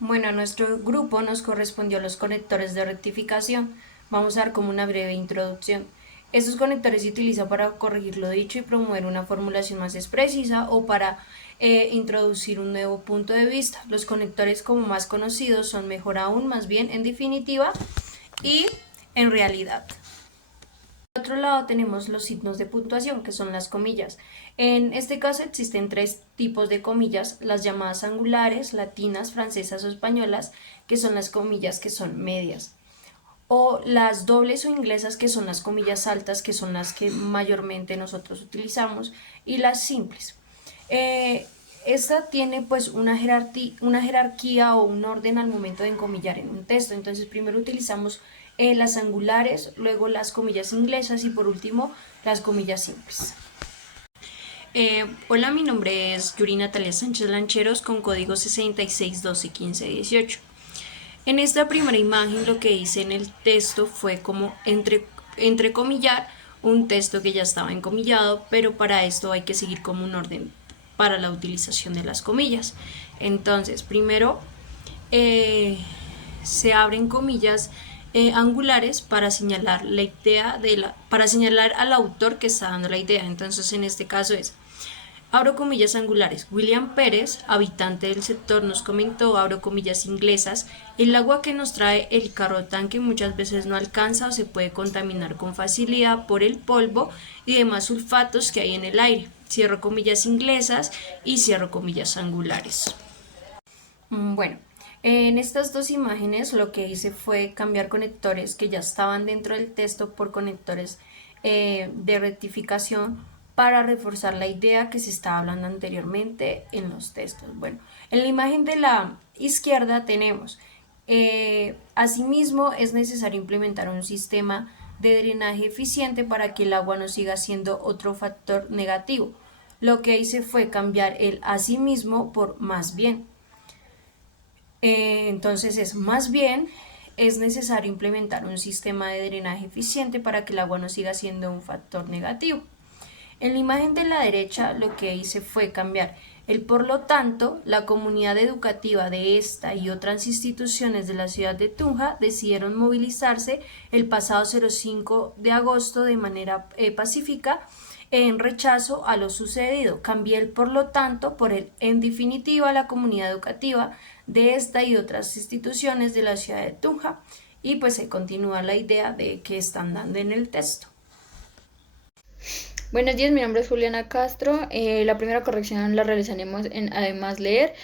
Bueno, a nuestro grupo nos correspondió los conectores de rectificación. Vamos a dar como una breve introducción. Estos conectores se utilizan para corregir lo dicho y promover una formulación más precisa o para introducir un nuevo punto de vista. Los conectores como más conocidos son mejor aún, más bien en definitiva y en realidad. Por otro lado tenemos los signos de puntuación, que son las comillas. En este caso existen tres tipos de comillas, las llamadas angulares, latinas, francesas o españolas, que son las comillas que son medias, o las dobles o inglesas, que son las comillas altas, que son las que mayormente nosotros utilizamos, y las simples. Eh, Esta tiene pues una jerarquía o un orden al momento de encomillar en un texto. Entonces primero utilizamos las angulares, luego las comillas inglesas y por último las comillas simples. Hola, mi nombre es Yuri Natalia Sánchez Lancheros con código 66121518. En esta primera imagen lo que hice en el texto fue como entrecomillar un texto que ya estaba encomillado, pero para esto hay que seguir como un orden para la utilización de las comillas. Entonces, primero se abren comillas angulares para señalar la idea para señalar al autor que está dando la idea. Entonces, en este caso es abro comillas angulares. William Pérez, habitante del sector, nos comentó, abro comillas inglesas, el agua que nos trae el carro tanque muchas veces no alcanza o se puede contaminar con facilidad por el polvo y demás sulfatos que hay en el aire. Cierro comillas inglesas y cierro comillas angulares. Bueno, en estas dos imágenes lo que hice fue cambiar conectores que ya estaban dentro del texto por conectores de rectificación para reforzar la idea que se estaba hablando anteriormente en los textos. Bueno, en la imagen de la izquierda tenemos, asimismo es necesario implementar un sistema de drenaje eficiente para que el agua no siga siendo otro factor negativo. Lo que hice fue cambiar el asimismo por más bien. Entonces es más bien es necesario implementar un sistema de drenaje eficiente para que el agua no siga siendo un factor negativo. En la imagen de la derecha lo que hice fue cambiar el por lo tanto, la comunidad educativa de esta y otras instituciones de la ciudad de Tunja decidieron movilizarse el pasado 05 de agosto de manera pacífica en rechazo a lo sucedido. Cambié el por lo tanto por el en definitiva la comunidad educativa de esta y otras instituciones de la ciudad de Tunja y pues se continúa la idea de que están dando en el texto. Buenos días, mi nombre es Juliana Castro. La primera corrección la realizaremos en además leer.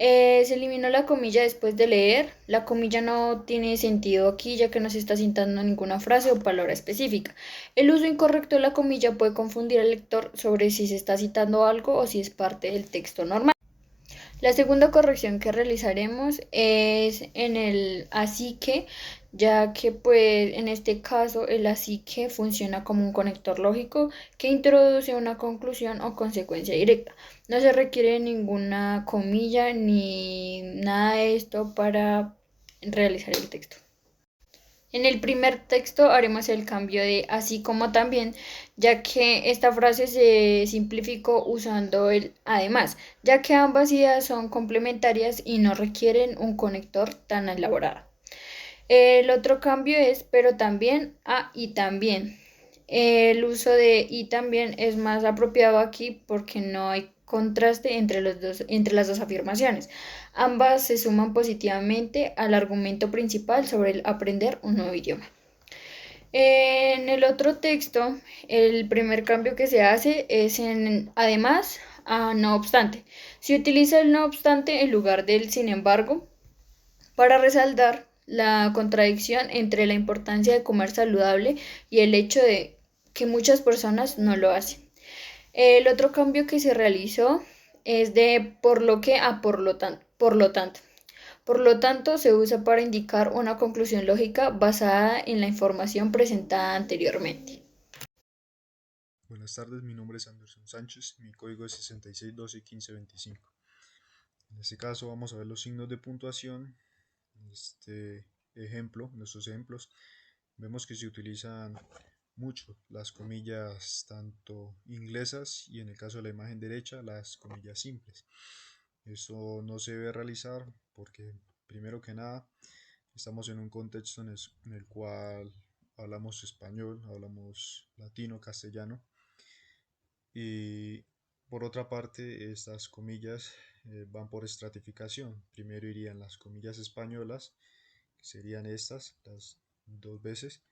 Se eliminó la comilla después de leer. La comilla no tiene sentido aquí ya que no se está citando ninguna frase o palabra específica. El uso incorrecto de la comilla puede confundir al lector sobre si se está citando algo o si es parte del texto normal. La segunda corrección que realizaremos es en el así que, ya que pues en este caso el así que funciona como un conector lógico que introduce una conclusión o consecuencia directa. No se requiere ninguna comilla ni nada de esto para realizar el texto. En el primer texto haremos el cambio de así como también, ya que esta frase se simplificó usando el además, ya que ambas ideas son complementarias y no requieren un conector tan elaborado. El otro cambio es pero también a y también. El uso de y también es más apropiado aquí porque no hay contraste entre las dos afirmaciones. Ambas se suman positivamente al argumento principal sobre el aprender un nuevo idioma. En el otro texto, el primer cambio que se hace es en además a no obstante. Se utiliza el no obstante en lugar del sin embargo para resaltar la contradicción entre la importancia de comer saludable y el hecho de que muchas personas no lo hacen. El otro cambio que se realizó es de por lo que a por lo tanto. Por lo tanto. Por lo tanto, se usa para indicar una conclusión lógica basada en la información presentada anteriormente. Buenas tardes, mi nombre es Anderson Sánchez, mi código es 66121525. En este caso vamos a ver los signos de puntuación. En este ejemplo, en estos ejemplos, vemos que se utilizan mucho las comillas tanto inglesas y en el caso de la imagen derecha las comillas simples. Eso no se debe realizar porque Primero que nada, estamos en un contexto en el cual hablamos español, hablamos latino, castellano. Y por otra parte, estas comillas van por estratificación. Primero irían las comillas españolas, que serían estas, las dos veces.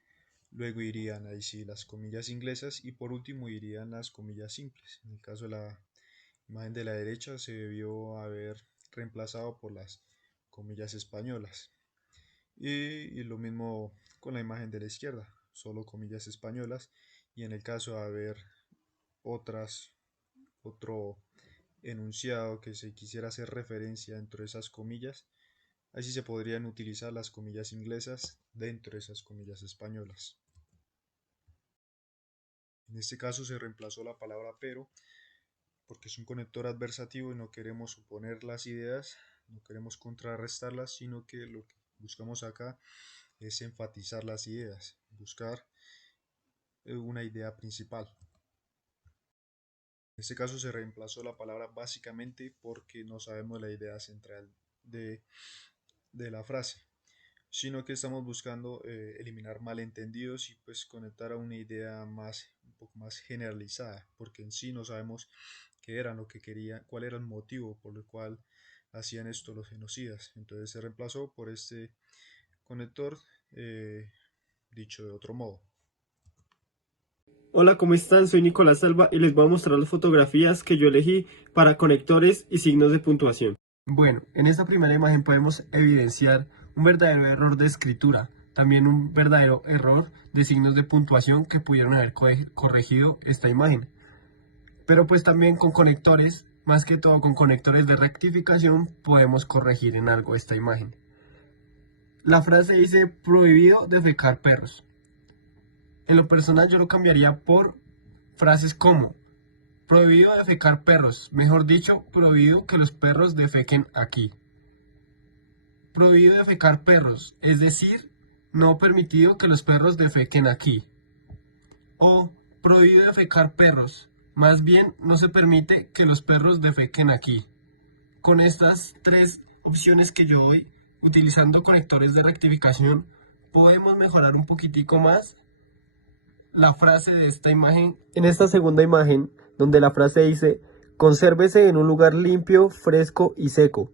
Luego irían ahí sí las comillas inglesas y por último irían las comillas simples. En el caso de la imagen de la derecha se debió haber reemplazado por las comillas españolas. Y lo mismo con la imagen de la izquierda, solo comillas españolas. Y en el caso de haber otro enunciado que se quisiera hacer referencia dentro de esas comillas, así se podrían utilizar las comillas inglesas dentro de esas comillas españolas. En este caso se reemplazó la palabra pero porque es un conector adversativo y no queremos oponer las ideas, no queremos contrarrestarlas, sino que lo que buscamos acá es enfatizar las ideas, buscar una idea principal. En este caso se reemplazó la palabra básicamente porque no sabemos la idea central de la frase, sino que estamos buscando eliminar malentendidos y pues conectar a una idea un poco más generalizada, porque en sí no sabemos qué era lo que querían, cuál era el motivo por el cual hacían esto los genocidas. Entonces se reemplazó por este conector, dicho de otro modo. Hola, ¿cómo están? Soy Nicolás Salva y les voy a mostrar las fotografías que yo elegí para conectores y signos de puntuación. Bueno, en esta primera imagen podemos evidenciar un verdadero error de escritura, también un verdadero error de signos de puntuación que pudieron haber corregido esta imagen. Pero pues también con conectores, más que todo con conectores de rectificación, podemos corregir en algo esta imagen. La frase dice prohibido defecar perros. En lo personal yo lo cambiaría por frases como prohibido defecar perros, mejor dicho, prohibido que los perros defequen aquí. Prohibido defecar perros, es decir, no permitido que los perros defequen aquí. O prohibido defecar perros, más bien no se permite que los perros defequen aquí. Con estas tres opciones que yo doy, utilizando conectores de rectificación, podemos mejorar un poquitico más la frase de esta imagen. En esta segunda imagen, donde la frase dice consérvese en un lugar limpio, fresco y seco.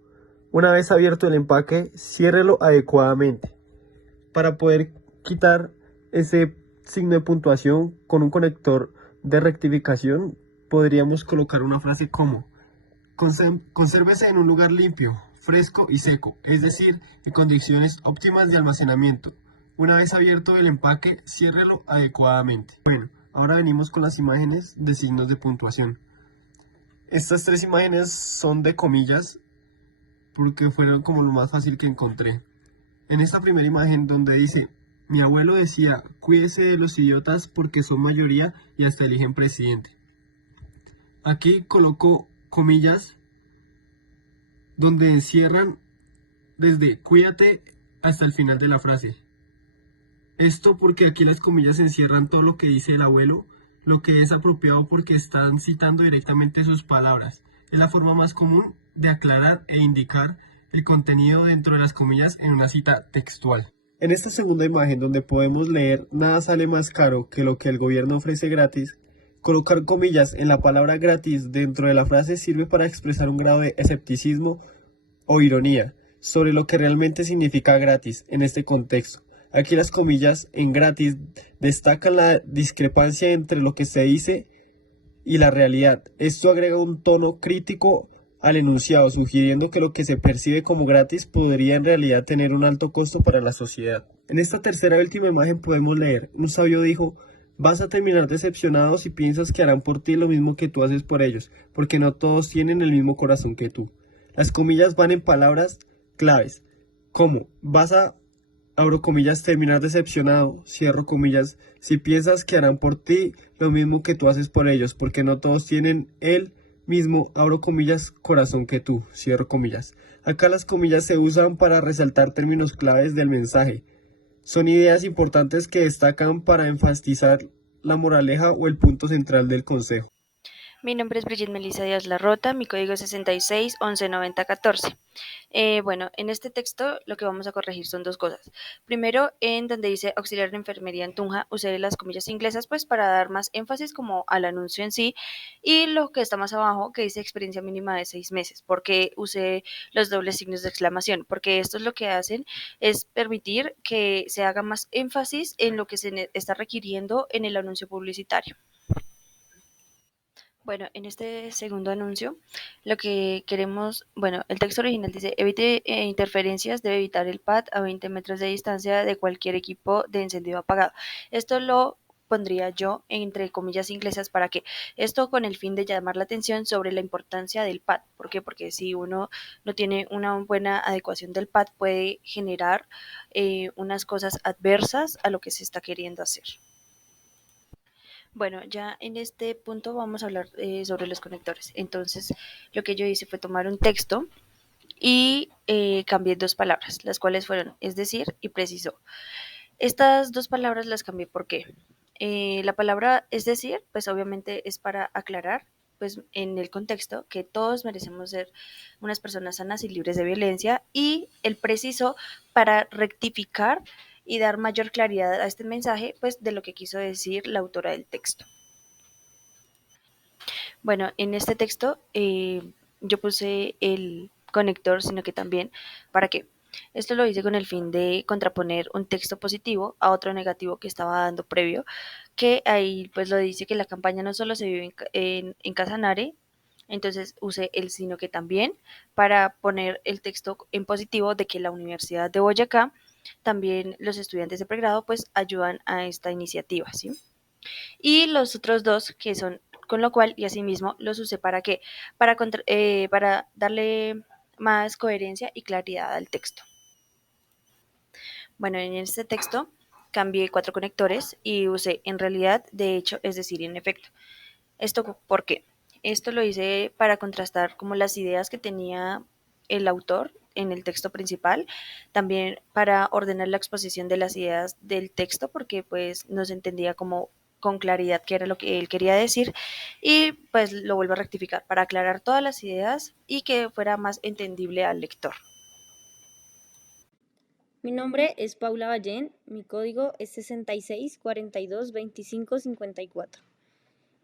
Una vez abierto el empaque, ciérrelo adecuadamente. Para poder quitar ese signo de puntuación con un conector de rectificación, podríamos colocar una frase como consérvese en un lugar limpio, fresco y seco, es decir, en condiciones óptimas de almacenamiento. Una vez abierto el empaque, ciérrelo adecuadamente. Bueno, ahora venimos con las imágenes de signos de puntuación. Estas tres imágenes son de comillas porque fueron como lo más fácil que encontré. En esta primera imagen donde dice, mi abuelo decía, cuídese de los idiotas porque son mayoría y hasta eligen presidente. Aquí coloco comillas donde encierran desde cuídate hasta el final de la frase. Esto porque aquí las comillas encierran todo lo que dice el abuelo, lo que es apropiado porque están citando directamente sus palabras. Es la forma más común de aclarar e indicar el contenido dentro de las comillas en una cita textual. En esta segunda imagen donde podemos leer nada sale más caro que lo que el gobierno ofrece gratis, colocar comillas en la palabra gratis dentro de la frase sirve para expresar un grado de escepticismo o ironía sobre lo que realmente significa gratis en este contexto. Aquí las comillas en gratis destacan la discrepancia entre lo que se dice y la realidad. Esto agrega un tono crítico al enunciado, sugiriendo que lo que se percibe como gratis podría en realidad tener un alto costo para la sociedad. En esta tercera y última imagen podemos leer, un sabio dijo, vas a terminar decepcionado si piensas que harán por ti lo mismo que tú haces por ellos, porque no todos tienen el mismo corazón que tú. Las comillas van en palabras claves, como vas a abro comillas, terminar decepcionado, cierro comillas, si piensas que harán por ti lo mismo que tú haces por ellos, porque no todos tienen el mismo, abro comillas, corazón que tú, cierro comillas. Acá las comillas se usan para resaltar términos claves del mensaje. Son ideas importantes que destacan para enfatizar la moraleja o el punto central del consejo. Mi nombre es Brigitte Melissa Díaz Larrota, mi código es 66 11 90 14. Bueno, en este texto lo que vamos a corregir son dos cosas. Primero, en donde dice auxiliar de enfermería en Tunja, usé las comillas inglesas pues para dar más énfasis como al anuncio en sí, y lo que está más abajo que dice experiencia mínima de 6 meses, porque usé los dobles signos de exclamación, porque esto es lo que hacen, es permitir que se haga más énfasis en lo que se está requiriendo en el anuncio publicitario. Bueno, en este segundo anuncio, lo que queremos, bueno, el texto original dice, evite interferencias, debe evitar el pad a 20 metros de distancia de cualquier equipo de encendido apagado. Esto lo pondría yo entre comillas inglesas para que esto con el fin de llamar la atención sobre la importancia del pad. ¿Por qué? Porque si uno no tiene una buena adecuación del pad puede generar unas cosas adversas a lo que se está queriendo hacer. Bueno, ya en este punto vamos a hablar sobre los conectores. Entonces, lo que yo hice fue tomar un texto y cambié dos palabras, las cuales fueron es decir y preciso. Estas dos palabras las cambié porque la palabra es decir, pues obviamente es para aclarar, pues en el contexto que todos merecemos ser unas personas sanas y libres de violencia, y el preciso para rectificar y dar mayor claridad a este mensaje, pues de lo que quiso decir la autora del texto. Bueno, en este texto yo puse el conector, sino que también, ¿para qué? Esto lo hice con el fin de contraponer un texto positivo a otro negativo que estaba dando previo, que ahí pues lo dice que la campaña no solo se vive en Casanare, entonces usé el sino que también para poner el texto en positivo de que la Universidad de Boyacá, también los estudiantes de pregrado pues ayudan a esta iniciativa, ¿sí? Y los otros dos que son con lo cual y asimismo los usé para qué, para darle más coherencia y claridad al texto. Bueno, en este texto cambié 4 conectores y usé en realidad, de hecho, es decir, en efecto. ¿Esto por qué? Esto lo hice para contrastar como las ideas que tenía el autor en el texto principal, también para ordenar la exposición de las ideas del texto, porque pues no se entendía como con claridad qué era lo que él quería decir, y pues lo vuelvo a rectificar para aclarar todas las ideas y que fuera más entendible al lector. Mi nombre es Paula Ballén, mi código es 66 42 25 54.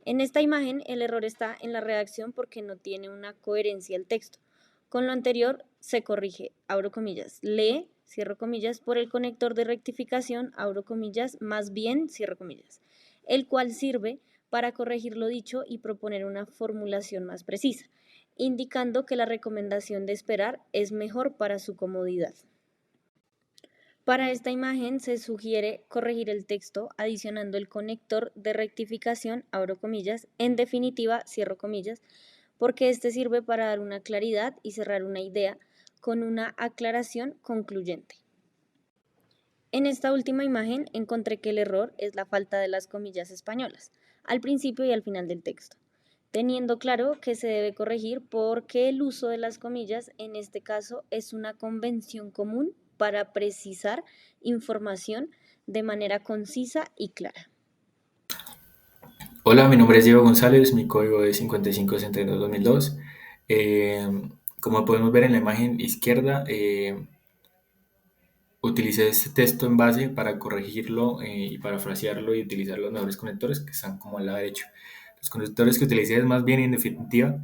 En esta imagen el error está en la redacción porque no tiene una coherencia el texto. Con lo anterior se corrige, abro comillas, lee, cierro comillas, por el conector de rectificación, abro comillas, más bien, cierro comillas, el cual sirve para corregir lo dicho y proponer una formulación más precisa, indicando que la recomendación de esperar es mejor para su comodidad. Para esta imagen se sugiere corregir el texto adicionando el conector de rectificación, abro comillas, en definitiva, cierro comillas, porque este sirve para dar una claridad y cerrar una idea con una aclaración concluyente. En esta última imagen encontré que el error es la falta de las comillas españolas, al principio y al final del texto, teniendo claro que se debe corregir porque el uso de las comillas en este caso es una convención común para precisar información de manera concisa y clara. Hola, mi nombre es Diego González, mi código es 5562-2002. Eh, Como podemos ver en la imagen izquierda, utilicé este texto en base para corregirlo y parafrasearlo y utilizar los mejores conectores que están como al lado derecho. Los conectores que utilicé es más bien en definitiva,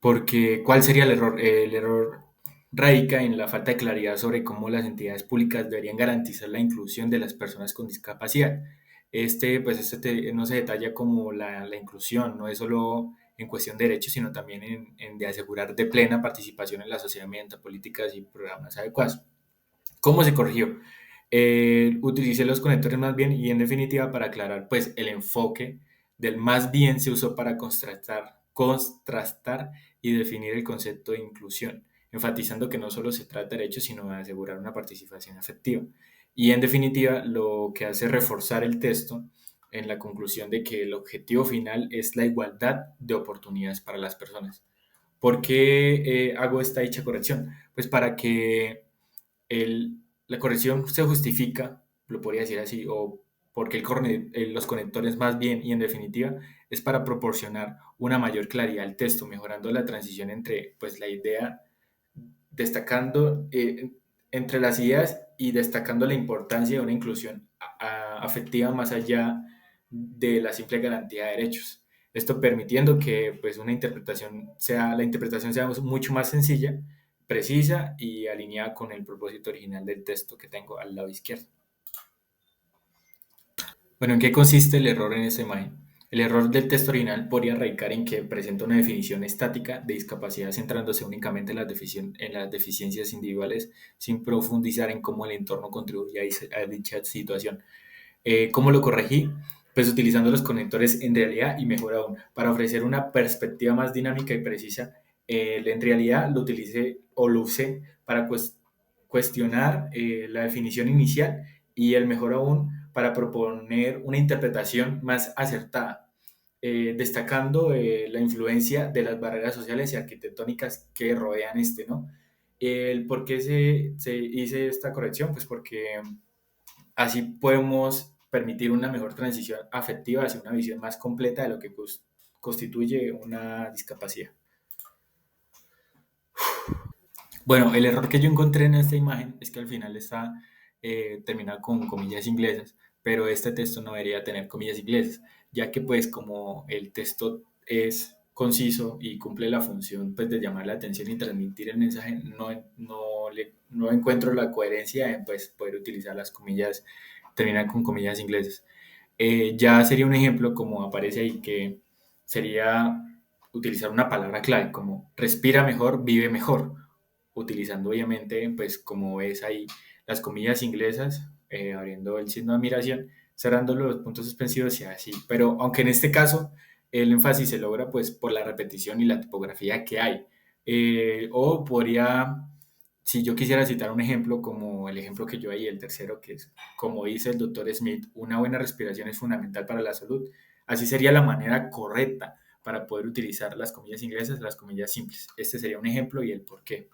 porque ¿cuál sería el error? El error radica en la falta de claridad sobre cómo las entidades públicas deberían garantizar la inclusión de las personas con discapacidad. No se detalla como la inclusión, no es solo en cuestión de derechos, sino también en de asegurar de plena participación en la sociedad mediante políticas y programas adecuados. ¿Cómo se corrigió? Utilicé los conectores más bien y en definitiva para aclarar, pues el enfoque del más bien se usó para contrastar y definir el concepto de inclusión, enfatizando que no solo se trata de derechos, sino de asegurar una participación efectiva. Y en definitiva, lo que hace reforzar el texto en la conclusión de que el objetivo final es la igualdad de oportunidades para las personas. ¿Por qué hago esta dicha corrección? Pues para que la corrección se justifica, lo podría decir así, o porque los conectores más bien y en definitiva es para proporcionar una mayor claridad al texto, mejorando la transición entre pues, la idea, destacando entre las ideas y destacando la importancia de una inclusión afectiva más allá de la simple garantía de derechos. Esto permitiendo que pues, la interpretación sea mucho más sencilla, precisa y alineada con el propósito original del texto que tengo al lado izquierdo. Bueno, ¿en qué consiste el error en esta imagen? El error del texto original podría radicar en que presenta una definición estática de discapacidad centrándose únicamente en las deficiencias individuales sin profundizar en cómo el entorno contribuye a dicha situación. ¿Cómo lo corregí? Pues utilizando los conectores en realidad y mejor aún, para ofrecer una perspectiva más dinámica y precisa, en realidad lo utilicé o lo usé para cuestionar la definición inicial y el mejor aún para proponer una interpretación más acertada, destacando la influencia de las barreras sociales y arquitectónicas que rodean ¿no? El por qué se hice esta corrección, pues porque así podemos permitir una mejor transición afectiva hacia una visión más completa de lo que constituye una discapacidad. Bueno, el error que yo encontré en esta imagen es que al final está terminado con comillas inglesas, pero este texto no debería tener comillas inglesas, ya que pues como el texto es conciso y cumple la función pues de llamar la atención y transmitir el mensaje, no encuentro la coherencia en pues poder utilizar las comillas, terminar con comillas inglesas. Ya sería un ejemplo como aparece ahí que sería utilizar una palabra clave como respira mejor, vive mejor, utilizando obviamente, pues como ves ahí, las comillas inglesas, abriendo el signo de admiración, cerrando los puntos suspensivos y así. Pero aunque en este caso el énfasis se logra pues por la repetición y la tipografía que hay. O podría, si yo quisiera citar un ejemplo como el ejemplo que yo ahí, el tercero, que es como dice el doctor Smith, una buena respiración es fundamental para la salud. Así sería la manera correcta para poder utilizar las comillas inglesas, las comillas simples. Este sería un ejemplo y el por qué.